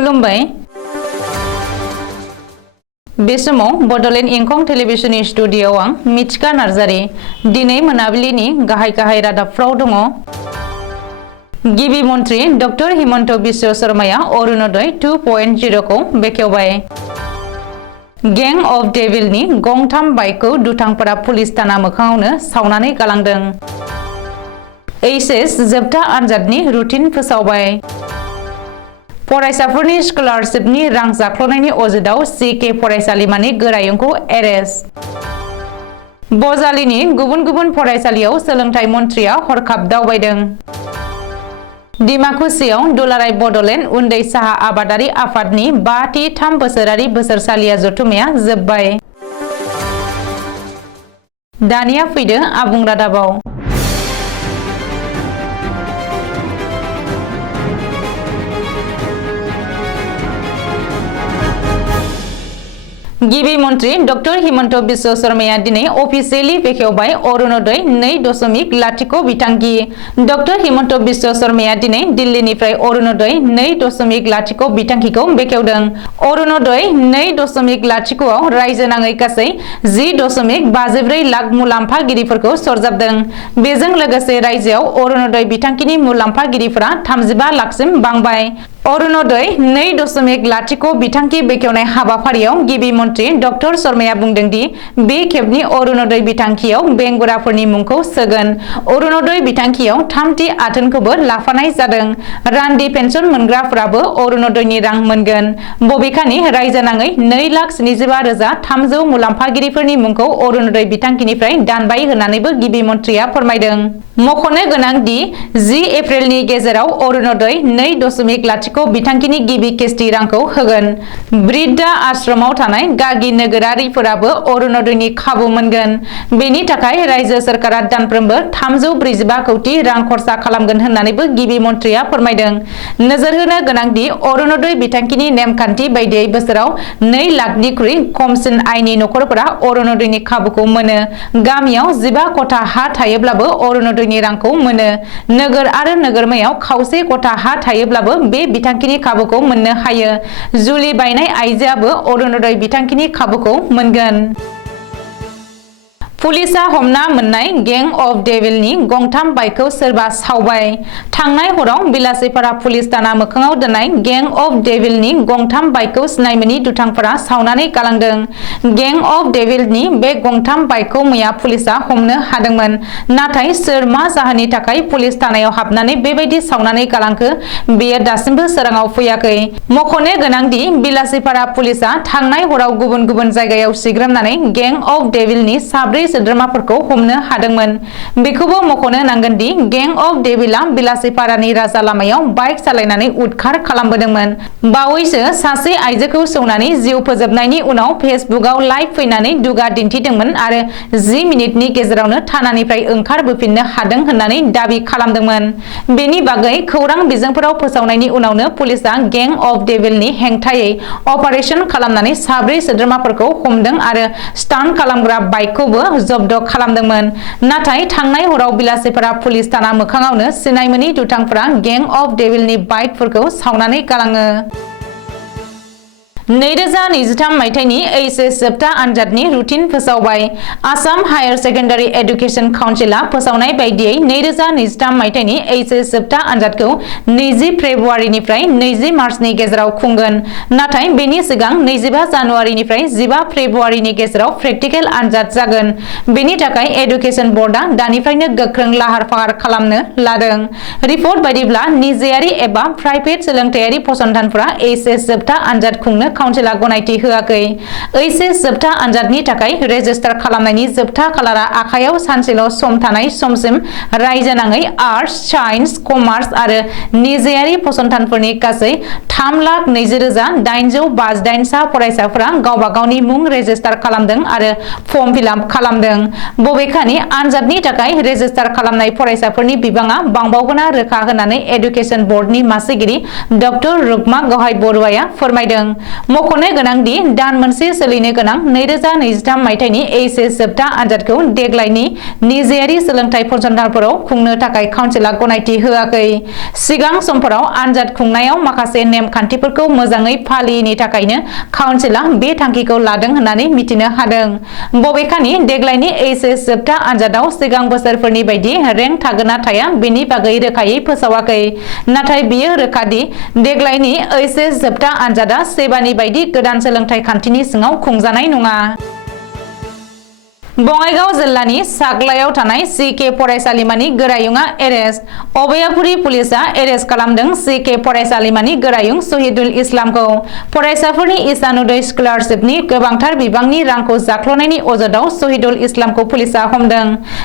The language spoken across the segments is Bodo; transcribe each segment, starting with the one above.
खुलुमबाय बे समाव बडलेण्ड इंखं टेलिभिजननि स्टुडियोआव आं मिथिका नार्जारी दिनै मोनाबिलिनि गाहाय रादाबफ्राव दङ। गिबि मन्त्री डक्टर हिमन्त बिश्व शर्माया अरुणोदय 2.0 खौ बेखेवबाय। गें अफ डेविलनि गंथाम बाइकखौ दुथांफोरा पुलिस थाना मोखाङावनो सावनानै गालांदों। एचएस जोबथा आनजादनि रुटिन फोसावबाय। फरायसाफोरनि स्कलारशिपनि रां जाख्ल'नायनि अजदआव सीके फरायसालिमानि गोरायुंखौ एरेस्ट। बजालिनि गुबुन फरायसालियाव सोलोंथाइ मन्थ्रिया हरखाब दावबायदों। डिमाकुसियाव दुलाराय बडलेण्ड उन्दै साहा आबादारि आफादनि 5थि 3 बोसोरारि बोसोरसालिया जथुमाया जोबबाय। दानिया फैदो आबुं रादाबाव। गिबि मन्त्री डक्टर हिमन्त बिश्व शर्माया दिनै अफिसियेलि बेखेवबाय अरुणोदय 2.0 बिथांखि। डक्टर हिमन्त बिश्व शर्माया दिनै दिल्लीनिफ्राय अरुणोदय 2.0 बिथांखिखौ बेखेवदों। अरुणोदय 2.0 आव रायजो नाङै गासै 10.54 लाख मुलाम्फागिरिफोरखौ सरजाबदों। बेजों लोगोसे रायजोआव अरुणोदय बिथांखिनि मुलाम्फागिरिफोरा 35 लाखसिम बांबाय। अरुणोदय 2.0 बिथांखि बेखेवनाय हाबाफारियाव गिबि मन्त्री डक्टर शर्माया बुंदों दि बे खेबनि अरुणोदय बिथांखियाव बेंगुराफोरनि मुंखौ सोगोन। अरुणोदय बिथांखियाव 3थि आथोनखौबो लाफानाय जादों। रान्दि पेन्सन मोनग्राफोराबो अरुणोदयनि रां मोनगोन। बबेखानि रायजो नाङै 2,75,300 मुलाम्फागिरिफोरनि मुंखौ अरुणोदय बिथांखिनिफ्राय दानबाय होननानैबो गिबि मन्थ्रिया फोरमायदों। मख'नो गोनां दि 10 एप्रिलनि गेजेराव अरुणोदय 2.0 बिथांखिनि गिबि किस्ति रांखौ होगोन। बृद्धा आश्रमाव थानाय गागि नोगोरारिफोराबो अरुणोदयनि खाबु मोनगोन। बेनि थाखाय रायजो सोरखारा दानफ्रोमबो 345 कौटि रां खरसा खालामगोन होननानैबो गिबि मन्थ्रिया फोरमायदों। नोजोर होनो गोनां दि अरुणोदय बिथांखिनि नेमखान्थि बायदियै बोसोराव 2 लाखनिख्रुइ खमसिन आयनि नखरफोरा अरुणोदयनि खाबुखौ मोनो। गामियाव 15 कथा हा थायोब्लाबो अरुणोदयनि रांखौ मोनो। नोगोर आरो नोगोरमायाव खावसे कथा हा थायोब्लाबो बे बिथांखिनि खाबुखौ मोननो हायो। जुलि बायनाय आइजोआबो अरुणोदय बिथांखिनि खाबुखौ मोनगोन। पुलिसा हमना मोननाय गें अफ डेविलनि गंथाम बाइकखौ सोरबा सावबाय। थांनाय हराव बिलासिपारा पुलिस थाना मोखाङाव दोननाय गें अफ डेविलनि गंथाम बाइकखौ सिनायमोनि दुथांफोरा सावनानै गालांदों। गें अफ डेविलनि बे गंथाम बाइकखौ मैया पुलिसा हमनो हादोंमोन। नाथाय सोर मा जाहोननि थाखाय पुलिस थानायाव हाबनानै बेबायदि सावनानै गालांखो बेयो दासिमबो सोराङाव फैयाखै। मख'नो गोनां दि बिलासिपारा पुलिसा थांनाय हराव गुबुन जायगायाव सिग्रोमनानै गें अफ डेविलनि 4 सोद्रोमाफोरखौ हमनो हादोंमोन। बेखौबो मख'नो नांगोन दि गें अफ डेविलआ बिलासिपारानि राजा लामायाव बाइक सालायनानै उदखार खालामबोदोंमोन। बावैसो सासे आइजोखौ सौनानै जिउ फोजोबनायनि उनाव फेसबुकआव लाइभ फैनानै दुगा दिन्थिदोंमोन आरो 10 मिनिटनि गेजेरावनो थानानिफ्राय ओंखारबोफिननो हादों होननानै दाबि खालामदोंमोन। बेनि बागै खौरां बिजोंफोराव फोसावनायनि उनावनो पुलिसा गें अफ डेविलनि हेंथायै अपारेशन खालामनानै 4 सोद्रोमाफोरखौ हमदों आरो स्टान्ट खालामग्रा बाइकखौबो जब्द खालामदोंमोन। नाथाय थांनाय हराव बिलासिपारा पुलिस थाना मोखाङावनो सिनायमोनि दुथांफोरा गें अफ डेविलनि बाइकफोरखौ सावनानै गालाङो। 2023 मायथाइनि एचएस जोबथा आनजादनि रुटिन फोसावबाय। आसाम हायार सेकेन्डारि एडुकेशन काउन्सिलआ फोसावनाय बायदियै 2023 मायथाइनि एचएस जोबथा आनजादखौ 20 फेब्रुवारिनिफ्राय 20 मार्चनि गेजेराव खुंगोन। नाथाय बेनि सिगां 25 जानुवारिनिफ्राय 15 फेब्रुवारिनि गेजेराव प्रेक्टिकेल आनजाद जागोन। बेनि थाखाय एडुकेशन बर्डआ दानिफ्रायनो गोख्रों लाहार-फाहार खालामनो लादों। रिपर्ट बायदिब्ला निजेयारि एबा प्राइभेट सोलोंथायारि फसंथानफोरा एचएस जोबथा आनजाद खुंनो काउन्सिलआ गनायथि होआखै। एचएस जोबथा आनजादनि थाखाय रेजिस्टार खालामनायनि जोबथा खालारा आखायाव सानसेल' सम थानाय समसिम रायजो नाङै आर्टस, साइन्स, कमार्स आरो निजेयारि फसंथानफोरनि गासै 3,20,858 सा फरायसाफोरा गावबा गावनि मुं रेजिस्टार खालामदों आरो फर्म फिलआप खालामदों। बबेखानि आनजादनि थाखाय रेजिस्टार खालामनाय फरायसाफोरनि बिबाङा बांबावगोना रोखा होननानै एडुकेशन बर्डनि मासिगिरि डक्टर रुक्मा गहाय बरुवाया फोरमायदों। मख'नो गोनांदि दान मोनसे सोलिनो गोनां 2023 मायथाइनि एचएस जोबथा आनजादखौ देग्लायनि निजेयारि सोलोंथाइ फसंथानफोराव खुंनो थाखाय काउन्सिलआ गनायथि होआखै। सिगां समफोराव आनजाद खुंनायाव माखासे नेमखान्थिफोरखौ मोजाङै फालियैनि थाखायनो काउन्सिलआ बे थांखिखौ लादों होननानै मिथिनो हादों। बबेखानि देग्लायनि एचएस जोबथा आनजादाव सिगां बोसोरफोरनि बायदि रेंक थागोन ना थाया बेनि बागै रोखायै फोसावाखै। नाथाय बियो रोखादि देग्लायनि एचएस जोबथा आनजादा सेबानि बायदि गोदान सोलोंथाइ खान्थिनि सिङाव खुंजानाय नङा। बङाइगाव जिल्लानि साग्लायाव थानाय सीके फरायसालिमानि गोरायुंआ एरेस्ट। अबयापुरी पुलिसआ एरेस्ट खालामदों सीके फरायसालिमानि गोरायुं शहीदुल इस्लामखौ। फरायसाफोरनि ईसानुदय स्कलारशिपनि गोबांथार बिबांनि रांखौ जाख्ल'नायनि अजदआव शहीदुल इस्लामखौ पुलिसआ हमदों।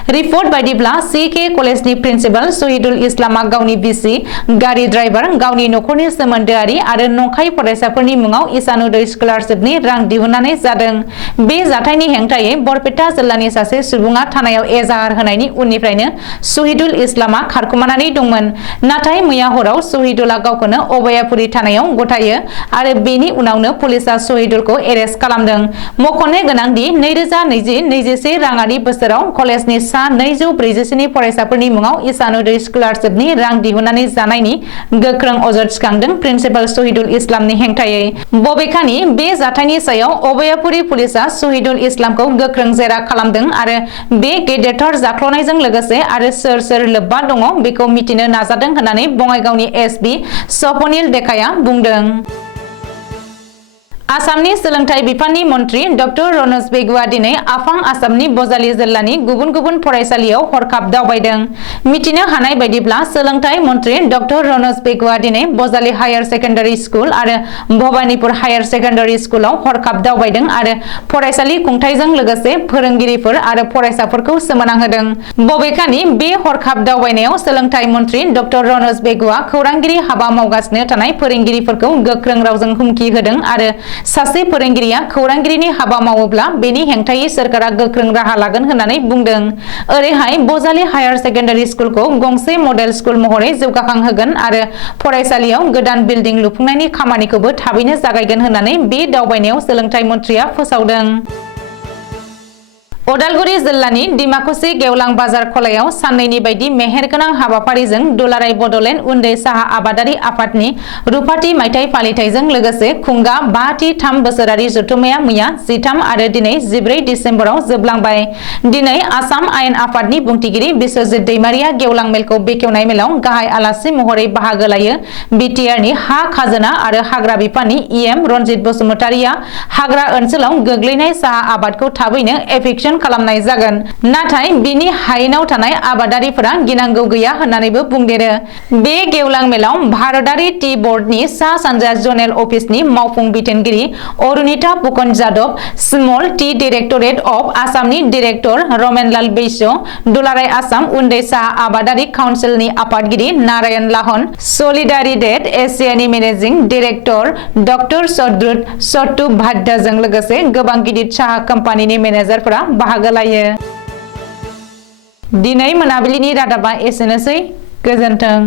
रिपर्ट बायदिब्ला सीके कलेजनि प्रिन्सिपाल शहीदुल इस्लामआ गावनि बिसि, गारि ड्राइभार, गावनि नखरनि सोमोन्दोआरि आरो नंखाय फरायसाफोरनि मुङाव ईसानुदय स्कलारशिपनि रां दिहुननानै जादों। बे जाथायनि हेंथायै बरपेटा जिल्लानि सासे सुबुङा थानायाव एजाहार होनायनि उननिफ्रायनो शहीदुल इस्लामआ खारखुमानानै दंमोन। नाथाय मैया हराव शहीदुलआ गावखौनो अबयापुरी थानायाव गथायो आरो बेनि उनावनो पुलिसआ शहीदुलखौ एरेस्ट खालामदों। मख'नो गोनांदि 2020-21 राङारि बोसोराव कलेजनि सा 247 फरायसाफोरनि मुङाव ईसानुदय स्कलारशिपनि रां दिहुननानै जानायनि गोख्रों अजद थिखांदों प्रिन्सिपाल शहीदुल इस्लामनि हेंथायै। बबेखानि बे जाथायनि सायाव अबयापुरी पुलिसआ शहीदुल इस्लामखौ गोख्रों जेरा खालामदों आरो बे गेदेरथार जाख्ल'नायजों लोगोसे आरो सोर सोर लोब्बा दङ बेखौ मिथिनो नाजादों होननानै बङाइगावनि एसपि स्वपनिल देकाया बुंदों। आसामनि सोलोंथाइ बिफाननि मन्थ्रि डक्टर रनज पेगुआ दिनै आफां आसामनि बजालि जिल्लानि गुबुन गुबुन फरायसालियाव हरखाब दावबायदों। मिथिनो हानाय बायदिब्ला सोलोंथाइ मन्थ्रि डक्टर रनज पेगुआ दिनै बजालि हायार सेकेन्डारि स्कुल आरो भबानिपुर हायार सेकेन्डारि स्कुलाव हरखाब दावबायदों आरो फरायसालि खुंथायजों लोगोसे फोरोंगिरिफोर आरो फरायसाफोरखौ सोमोनांहोदों। बबेखानि बे हरखाब दावबायनायाव सोलोंथाइ मन्थ्रि डक्टर रनज पेगुआ खौरांगिरि हाबा मावगासिनो थानाय फोरोंगिरिफोरखौ गोख्रों रावजों हुमखि होदों आरो सासे फोरोंगिरिया खौरांगिरिनि हाबा मावोब्ला बेनि हेंथायै सोरखारा गोख्रों राहा लागोन होननानै बुंदों। ओरैहाय बजालि हायार सेकेन्डारि स्कुलखौ गंसे मडेल स्कुल महरै जौगाखांहोगोन आरो फरायसालियाव गोदान बिल्डिं लुफुंनायनि खामानिखौबो थाबैनो जागायगोन होननानै बे दावबायनायाव सोलोंथाइ मन्थ्रिया फोसावदों। उदालगुरि जिल्लानि डिमाकुसि गेवलां बाजार खलायाव साननैनि बायदि मेहेरगोनां हाबाफारिजों दुलाराय बड'लेण्ड उन्दै साहा आबादारि आफादनि रुपाथि मायथाइ फालिथायजों लोगोसे खुंगा 5थि 3 बोसोरारि जथुम्माया मैया 13 आरो दिनै 14 डिसेम्बराव जोबलांबाय। दिनै आसाम आयेन आफादनि बुंथिगिरि बिश्वजित दैमारिया गेवलां मेलखौ बेखेवनाय मेलाव गाहाय आलासि महरै बाहागो लायो। बिटिआरनि हा खाजोना आरो हाग्रा बिफाननि इएम रनजित बसुमतारिया हाग्रा ओनसोलाव गोग्लैनाय साहा आबादखौ थाबैनो एफिक्सन खालामनाय जागोन, नाथाय बिनि हायेनाव थानाय आबादारिफोरा गिनांगौ गैया होननानैबो बुंदेरो। बे गेवलां मेलाव भारतारि टि बर्डनि सा सानजा जनेल अफिसनि मावफुं बिथोनगिरि Arunita Phukan Jadav, small tea directorate of आसामनि डिरेक्टर रमेनलाल बैश्य, दुलाराय आसाम उन्दै साहा आबादारि काउन्सिलनि आफादगिरि नारायण लाहन, सलिडारिडेट एसियानि मेनेजिं डाइरेक्टर डक्टर सद्रुत चट्टोपाध्यायजों लोगोसे गोबां गिदिर साहा कम्पानिनि मेनेजारफोरा बाहागो लायो। दिनै मोनाबिलिनि रादाबा एसेनोसै। गोजोन्थों।